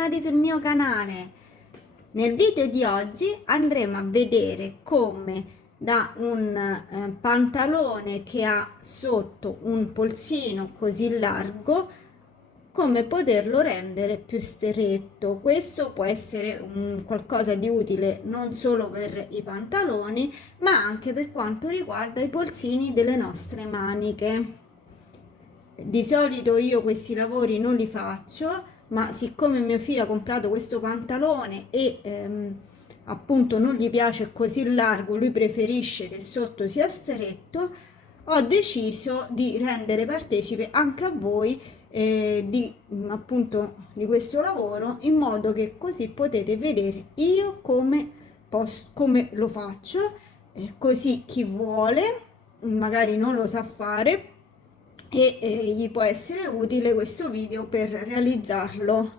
bentornati sul mio canale. Nel video di oggi andremo a vedere come da un pantalone che ha sotto un polsino così largo, come poterlo rendere più stretto. Questo può essere qualcosa di utile non solo per i pantaloni, ma anche per quanto riguarda i polsini delle nostre maniche. Di solito io questi lavori non li faccio, ma siccome mio figlio ha comprato questo pantalone e appunto non gli piace così largo, lui preferisce che sotto sia stretto, ho deciso di rendere partecipe anche a voi appunto di questo lavoro, in modo che così potete vedere io come lo faccio, così chi vuole magari non lo sa fare e gli può essere utile questo video per realizzarlo.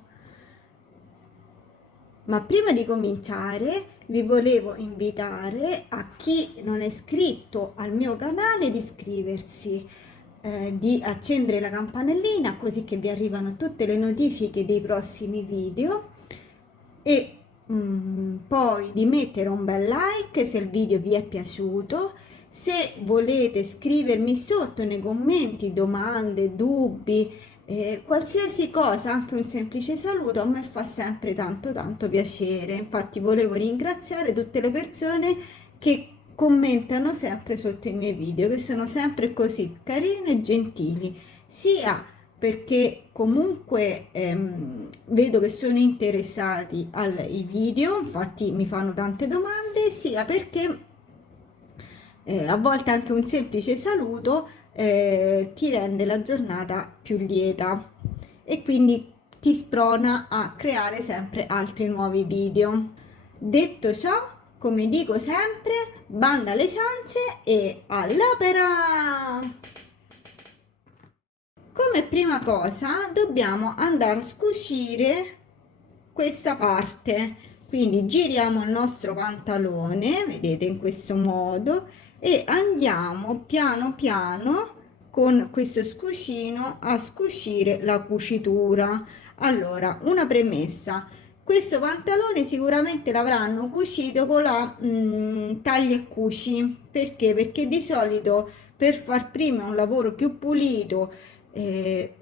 Ma prima di cominciare vi volevo invitare, a chi non è iscritto al mio canale, di iscriversi, di accendere la campanellina così che vi arrivano tutte le notifiche dei prossimi video e poi di mettere un bel like se il video vi è piaciuto. Se volete scrivermi sotto nei commenti domande, dubbi, qualsiasi cosa, anche un semplice saluto, a me fa sempre tanto piacere. Infatti volevo ringraziare tutte le persone che commentano sempre sotto i miei video, che sono sempre così carine e gentili, sia perché comunque vedo che sono interessati ai video, infatti mi fanno tante domande, sia perché a volte anche un semplice saluto ti rende la giornata più lieta e quindi ti sprona a creare sempre altri nuovi video. Detto ciò, come dico sempre, banda alle ciance e all'opera! Come prima cosa dobbiamo andare a scuscire questa parte, quindi giriamo il nostro pantalone, vedete, in questo modo, e andiamo piano piano con questo scuscino a scuscire la cucitura. Allora, una premessa: questo pantalone sicuramente l'avranno cucito con la taglia e cuci. Perché di solito per far prima un lavoro più pulito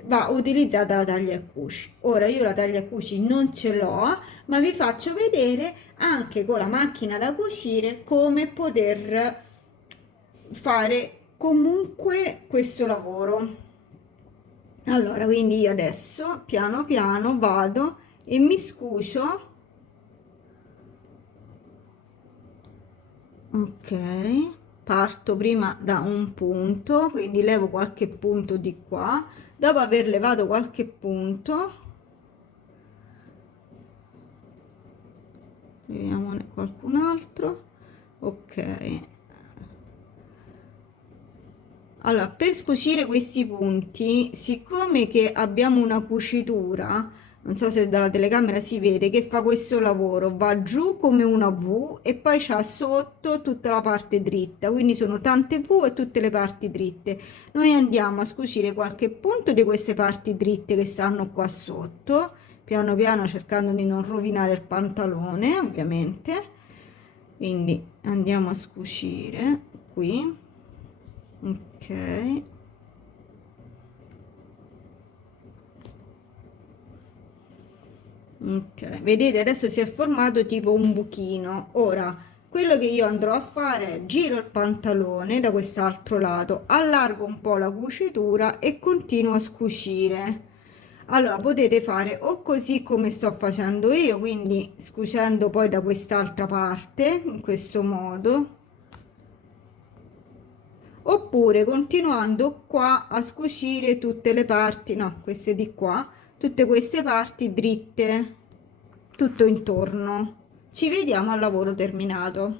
va utilizzata la taglia e cuci. Ora io la taglia e cuci non ce l'ho, ma vi faccio vedere anche con la macchina da cucire come poter fare comunque questo lavoro. Allora, quindi io adesso piano piano vado e mi scucio. Ok, parto prima da un punto, quindi levo qualche punto di qua. Dopo aver levato qualche punto, vediamone qualcun altro. Ok, allora, per scucire questi punti, siccome che abbiamo una cucitura, non so se dalla telecamera si vede, che fa questo lavoro, va giù come una V e poi c'ha sotto tutta la parte dritta, quindi sono tante V e tutte le parti dritte. Noi andiamo a scucire qualche punto di queste parti dritte che stanno qua sotto, piano piano, cercando di non rovinare il pantalone, ovviamente. Quindi andiamo a scucire qui. Ok, ok, vedete, adesso si è formato tipo un buchino. Ora quello che io andrò a fare è giro il pantalone da quest'altro lato, allargo un po' la cucitura e continuo a scucire. Allora potete fare o così come sto facendo io, quindi scucendo poi da quest'altra parte in questo modo, oppure continuando qua a scucire tutte le parti, no, queste di qua, tutte queste parti dritte, tutto intorno. Ci vediamo al lavoro terminato.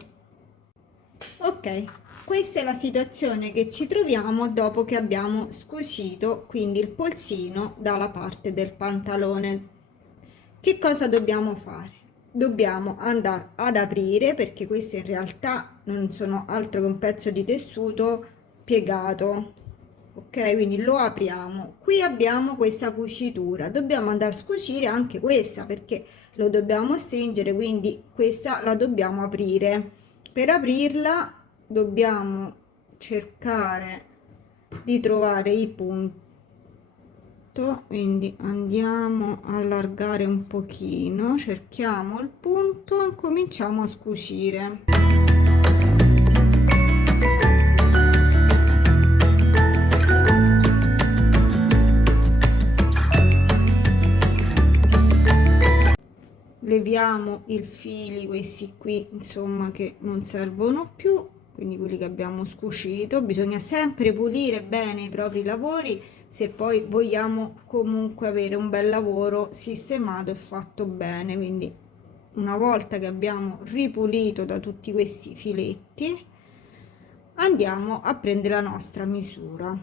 Ok, questa è la situazione che ci troviamo dopo che abbiamo scucito quindi il polsino dalla parte del pantalone. Che cosa dobbiamo fare? Dobbiamo andare ad aprire, perché questi in realtà non sono altro che un pezzo di tessuto piegato ok? Quindi lo apriamo, qui abbiamo questa cucitura, dobbiamo andare a scucire anche questa perché lo dobbiamo stringere, quindi questa la dobbiamo aprire. Per aprirla dobbiamo cercare di trovare i punti, quindi andiamo a allargare un pochino, cerchiamo il punto e cominciamo a scucire. Leviamo i fili, questi qui insomma che non servono più, quindi quelli che abbiamo scucito. Bisogna sempre pulire bene i propri lavori se poi vogliamo comunque avere un bel lavoro sistemato e fatto bene. Quindi una volta che abbiamo ripulito da tutti questi filetti, andiamo a prendere la nostra misura.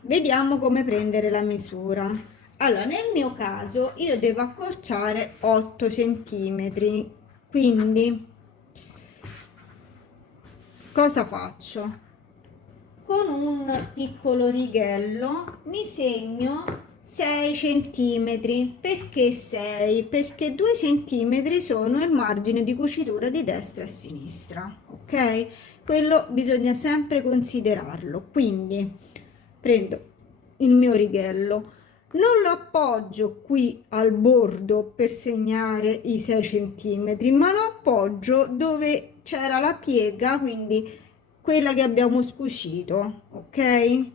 Vediamo come prendere la misura. Allora, nel mio caso io devo accorciare 8 centimetri, quindi cosa faccio? Con un piccolo righello mi segno 6 centimetri. Perché 6? Perché 2 centimetri sono il margine di cucitura di destra e sinistra, ok? Quello bisogna sempre considerarlo. Quindi prendo il mio righello, non lo appoggio qui al bordo per segnare i 6 centimetri, ma lo appoggio dove c'era la piega, quindi quella che abbiamo scucito, ok?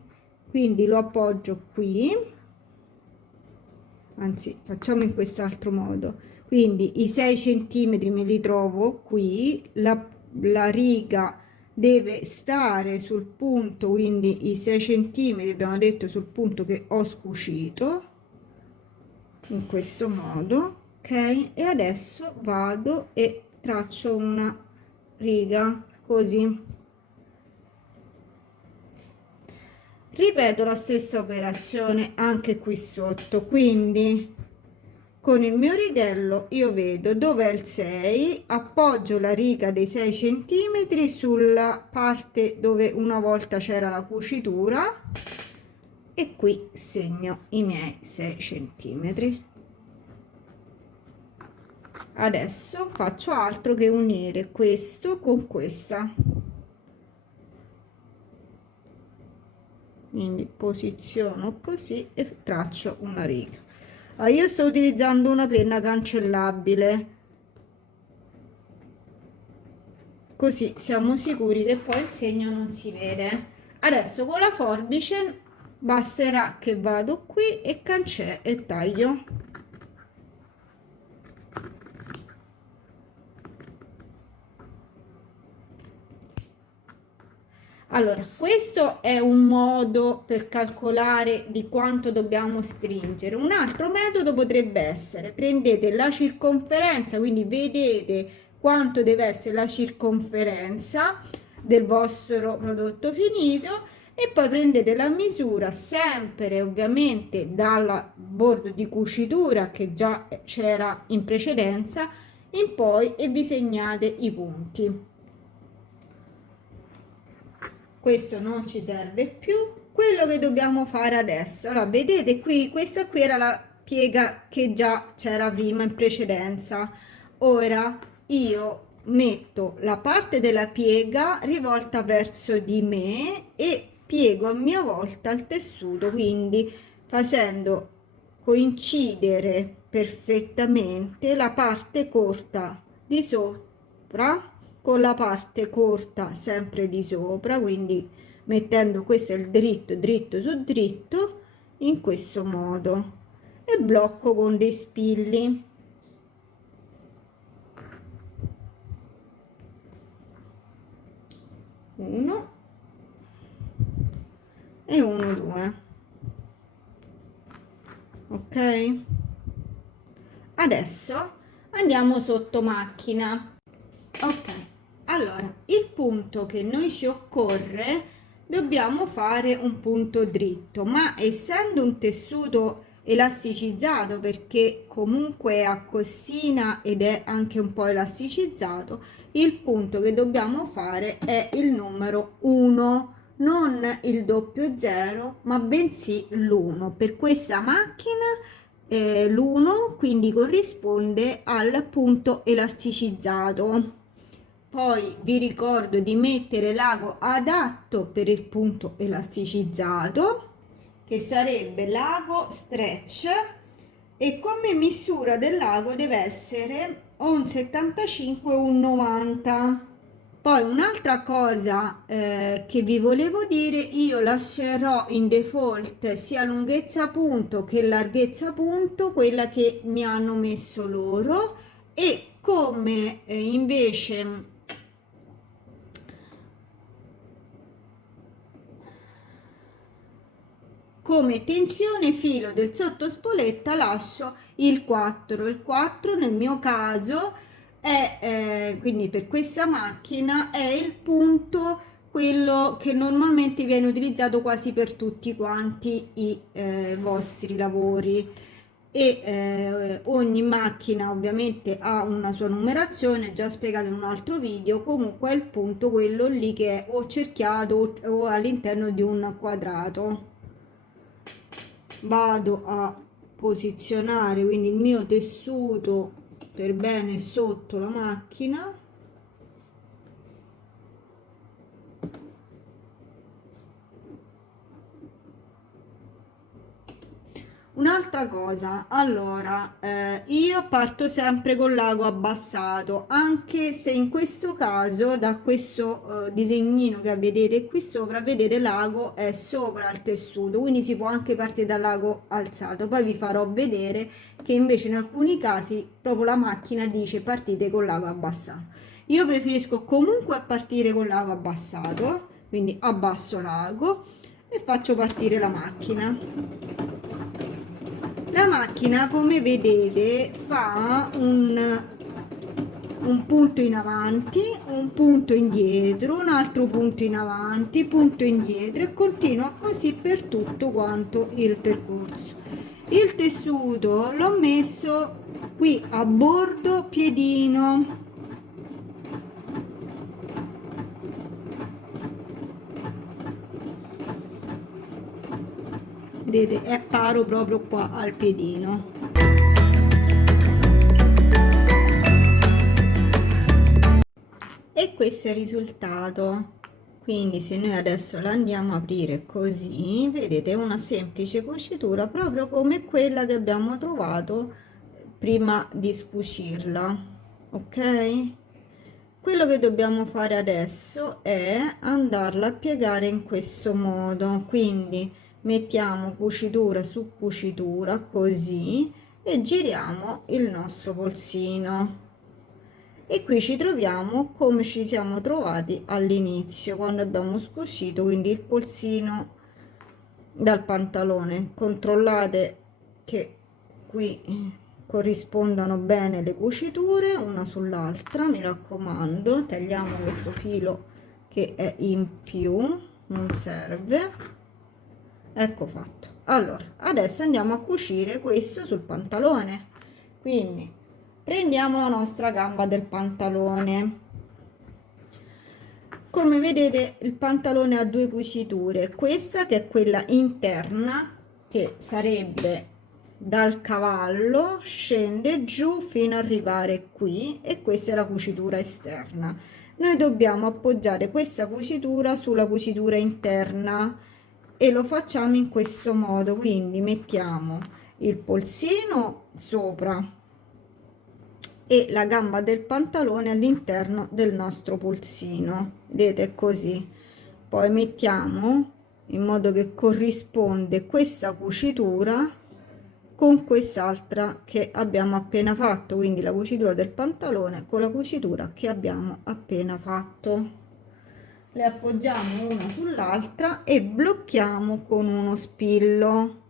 Quindi lo appoggio qui, anzi facciamo in quest'altro modo, quindi i 6 centimetri me li trovo qui, la riga deve stare sul punto, quindi i 6 centimetri abbiamo detto sul punto che ho scucito, in questo modo, ok? E adesso vado e traccio una riga così. Ripeto la stessa operazione anche qui sotto, quindi con il mio righello io vedo dove è il 6, appoggio la riga dei 6 centimetri sulla parte dove una volta c'era la cucitura e qui segno i miei 6 centimetri. Adesso faccio altro che unire questo con questa, quindi posiziono così e traccio una riga. Io sto utilizzando una penna cancellabile, così siamo sicuri che poi il segno non si vede. Adesso con la forbice basterà che vado qui e cancello e taglio. Allora, questo è un modo per calcolare di quanto dobbiamo stringere. Un altro metodo potrebbe essere: prendete la circonferenza, quindi vedete quanto deve essere la circonferenza del vostro prodotto finito e poi prendete la misura sempre ovviamente dal bordo di cucitura che già c'era in precedenza in poi e vi segnate i punti. Questo non ci serve più. Quello che dobbiamo fare adesso, allora vedete qui, questa qui era la piega che già c'era prima in precedenza. Ora io metto la parte della piega rivolta verso di me e piego a mia volta il tessuto, quindi facendo coincidere perfettamente la parte corta di sopra con la parte corta sempre di sopra, quindi mettendo questo il dritto dritto su dritto in questo modo e blocco con dei spilli. Uno e uno, due. Ok, adesso andiamo sotto macchina. Ok, allora il punto che noi ci occorre, dobbiamo fare un punto dritto, ma essendo un tessuto elasticizzato, perché comunque è a costina ed è anche un po' elasticizzato, il punto che dobbiamo fare è il numero 1, non il 00, ma bensì l'1. Per questa macchina l'1 quindi corrisponde al punto elasticizzato. Poi vi ricordo di mettere l'ago adatto per il punto elasticizzato, che sarebbe l'ago stretch, e come misura del lago deve essere o un 75 o un 90. Poi un'altra cosa che vi volevo dire, io lascerò in default sia lunghezza punto che larghezza punto, quella che mi hanno messo loro, e come invece come tensione filo del sottospoletta lascio il 4. Il 4 nel mio caso è quindi per questa macchina è il punto, quello che normalmente viene utilizzato quasi per tutti quanti i vostri lavori, e ogni macchina ovviamente ha una sua numerazione già spiegata in un altro video. Comunque è il punto quello lì che è o cerchiato o all'interno di un quadrato. Vado a posizionare quindi il mio tessuto per bene sotto la macchina. Un'altra cosa, allora, io parto sempre con l'ago abbassato, anche se in questo caso da questo disegnino che vedete qui sopra, vedete l'ago è sopra il tessuto, quindi si può anche partire dall'ago alzato. Poi vi farò vedere che invece in alcuni casi proprio la macchina dice partite con l'ago abbassato. Io preferisco comunque partire con l'ago abbassato, quindi abbasso l'ago e faccio partire la macchina. La macchina, come vedete, fa un punto in avanti, un punto indietro, un altro punto in avanti, punto indietro, e continua così per tutto quanto il percorso. Il tessuto l'ho messo qui a bordo piedino. Vedete, è paro proprio qua al piedino. E questo è il risultato. Quindi se noi adesso la andiamo a aprire così, vedete, una semplice cucitura proprio come quella che abbiamo trovato prima di scucirla. Ok? Quello che dobbiamo fare adesso è andarla a piegare in questo modo, quindi mettiamo cucitura su cucitura così e giriamo il nostro polsino, e qui ci troviamo come ci siamo trovati all'inizio quando abbiamo scucito, quindi il polsino dal pantalone. Controllate che qui corrispondano bene le cuciture una sull'altra, mi raccomando. Tagliamo questo filo che è in più, non serve. Ecco fatto. Allora adesso andiamo a cucire questo sul pantalone, quindi prendiamo la nostra gamba del pantalone. Come vedete il pantalone ha due cuciture, questa che è quella interna, che sarebbe dal cavallo, scende giù fino ad arrivare qui, e questa è la cucitura esterna. Noi dobbiamo appoggiare questa cucitura sulla cucitura interna e lo facciamo in questo modo, quindi mettiamo il polsino sopra e la gamba del pantalone all'interno del nostro polsino, vedete, così. Poi mettiamo in modo che corrisponde questa cucitura con quest'altra che abbiamo appena fatto, quindi la cucitura del pantalone con la cucitura che abbiamo appena fatto. Le appoggiamo una sull'altra e blocchiamo con uno spillo.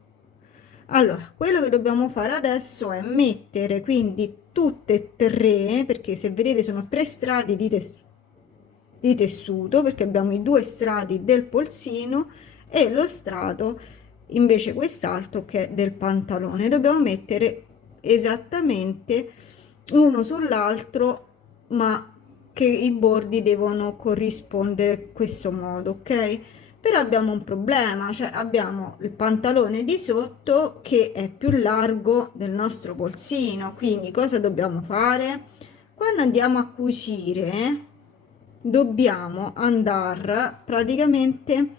Allora, quello che dobbiamo fare adesso è mettere quindi tutte e tre, perché se vedete sono tre strati di tessuto, perché abbiamo i due strati del polsino e lo strato invece quest'altro che è del pantalone. Dobbiamo mettere esattamente uno sull'altro, ma che i bordi devono corrispondere in questo modo, ok? Però abbiamo un problema, cioè abbiamo il pantalone di sotto che è più largo del nostro polsino, quindi cosa dobbiamo fare? Quando andiamo a cucire dobbiamo andare praticamente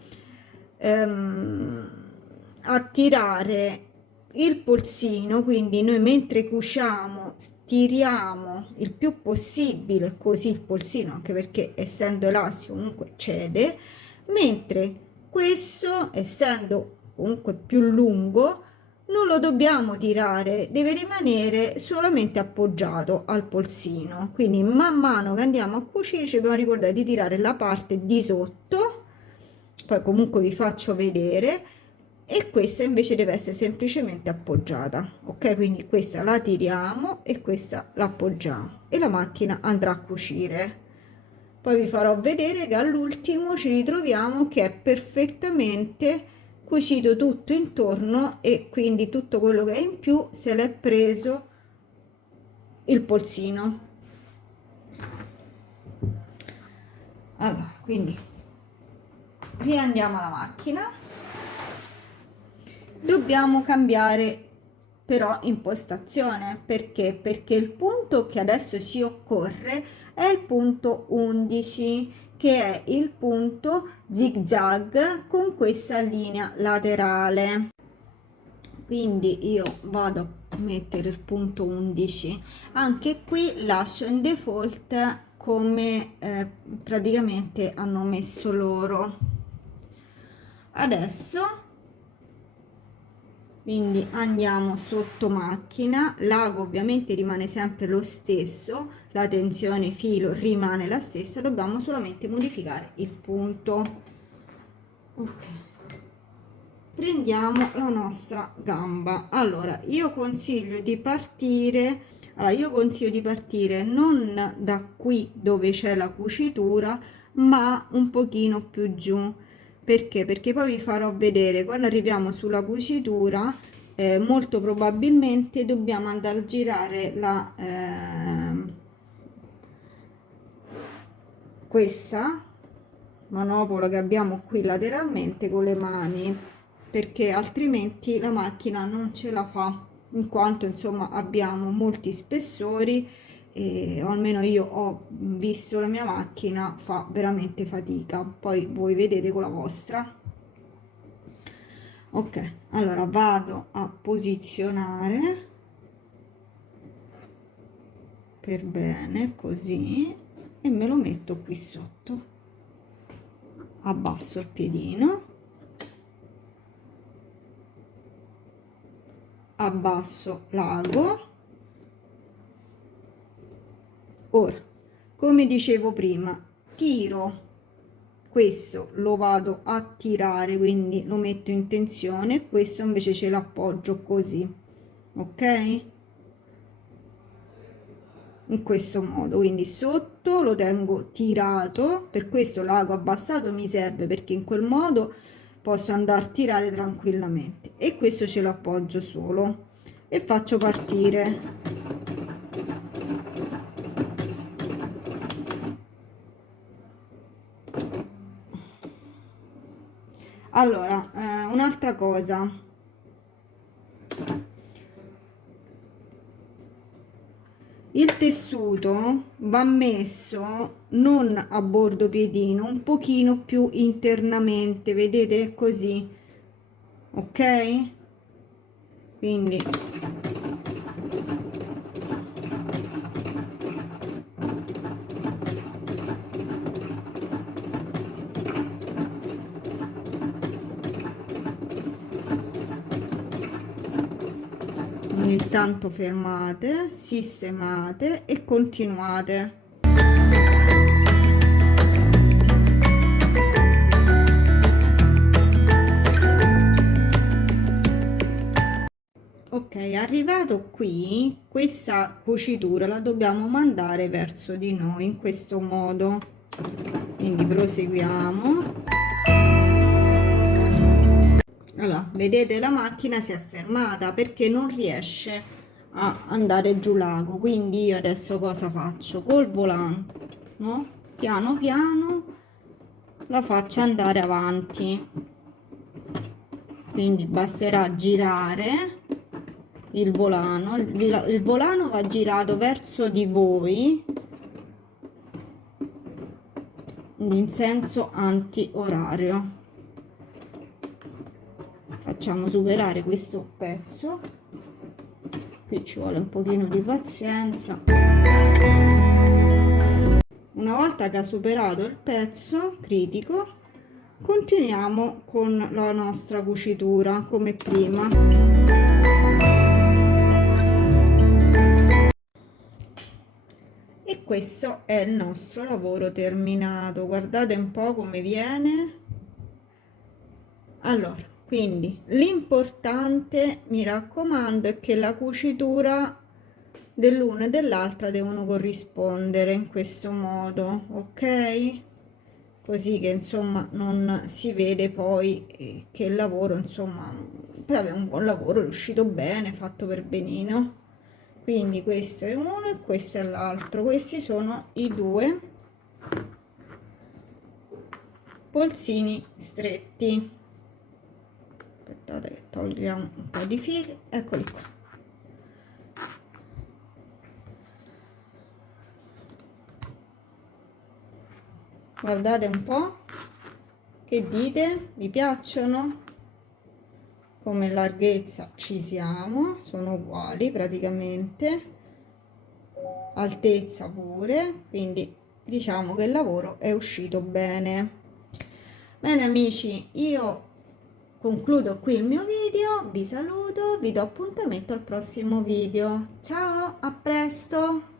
a tirare il polsino, quindi noi mentre cuciamo stiriamo il più possibile così il polsino, anche perché essendo elastico comunque cede, mentre questo, essendo comunque più lungo, non lo dobbiamo tirare, deve rimanere solamente appoggiato al polsino. Quindi man mano che andiamo a cucire ci dobbiamo ricordare di tirare la parte di sotto, poi comunque vi faccio vedere, e questa invece deve essere semplicemente appoggiata, ok? Quindi questa la tiriamo e questa l'appoggiamo e la macchina andrà a cucire. Poi vi farò vedere che all'ultimo ci ritroviamo che è perfettamente cucito tutto intorno e quindi tutto quello che è in più se l'è preso il polsino. Allora, quindi riandiamo alla macchina. Dobbiamo cambiare però impostazione, perché il punto che adesso ci occorre è il punto 11, che è il punto zig zag con questa linea laterale. Quindi io vado a mettere il punto 11, anche qui lascio in default come praticamente hanno messo loro. Adesso quindi andiamo sotto macchina, l'ago ovviamente rimane sempre lo stesso, la tensione filo rimane la stessa, dobbiamo solamente modificare il punto. Ok, prendiamo la nostra gamba. Allora io consiglio di partire non da qui dove c'è la cucitura, ma un pochino più giù. Perché poi vi farò vedere quando arriviamo sulla cucitura, molto probabilmente dobbiamo andare a girare questa manopola che abbiamo qui lateralmente con le mani, perché altrimenti la macchina non ce la fa, in quanto insomma abbiamo molti spessori, o almeno io ho visto la mia macchina fa veramente fatica, poi voi vedete con la vostra. Ok, allora vado a posizionare per bene così e me lo metto qui sotto, abbasso il piedino, abbasso l'ago. Ora, come dicevo prima, tiro questo, lo vado a tirare, quindi lo metto in tensione, questo invece ce l'appoggio così, ok? In questo modo, quindi sotto lo tengo tirato, per questo l'ago abbassato mi serve, perché in quel modo posso andare a tirare tranquillamente, e questo ce lo appoggio solo e faccio partire. Allora, un'altra cosa, il tessuto va messo non a bordo piedino, un pochino più internamente, vedete così, ok? Quindi ogni tanto fermate, sistemate e continuate. Ok, arrivato qui, questa cucitura la dobbiamo mandare verso di noi in questo modo. Quindi proseguiamo. Allora, vedete, la macchina si è fermata perché non riesce a andare giù l'ago, quindi io adesso cosa faccio? Col volante, no? Piano piano la faccio andare avanti, quindi basterà girare il volano. Il volano va girato verso di voi in senso anti-orario. Facciamo superare questo pezzo, qui ci vuole un pochino di pazienza. Una volta che ha superato il pezzo critico, continuiamo con la nostra cucitura come prima. E questo è il nostro lavoro terminato. Guardate un po' come viene. Allora, quindi l'importante, mi raccomando, è che la cucitura dell'una e dell'altra devono corrispondere in questo modo, ok? Così che insomma non si vede poi che il lavoro, insomma, però è un buon lavoro, è uscito bene, fatto per benino. Quindi questo è uno e questo è l'altro. Questi sono i due polsini stretti. Aspettate che togliamo un po' di fili, eccoli qua. Guardate un po', che dite? Vi piacciono? Come larghezza ci siamo, sono uguali praticamente, altezza pure, quindi diciamo che il lavoro è uscito bene. Bene amici, io concludo qui il mio video, vi saluto, vi do appuntamento al prossimo video. Ciao, a presto!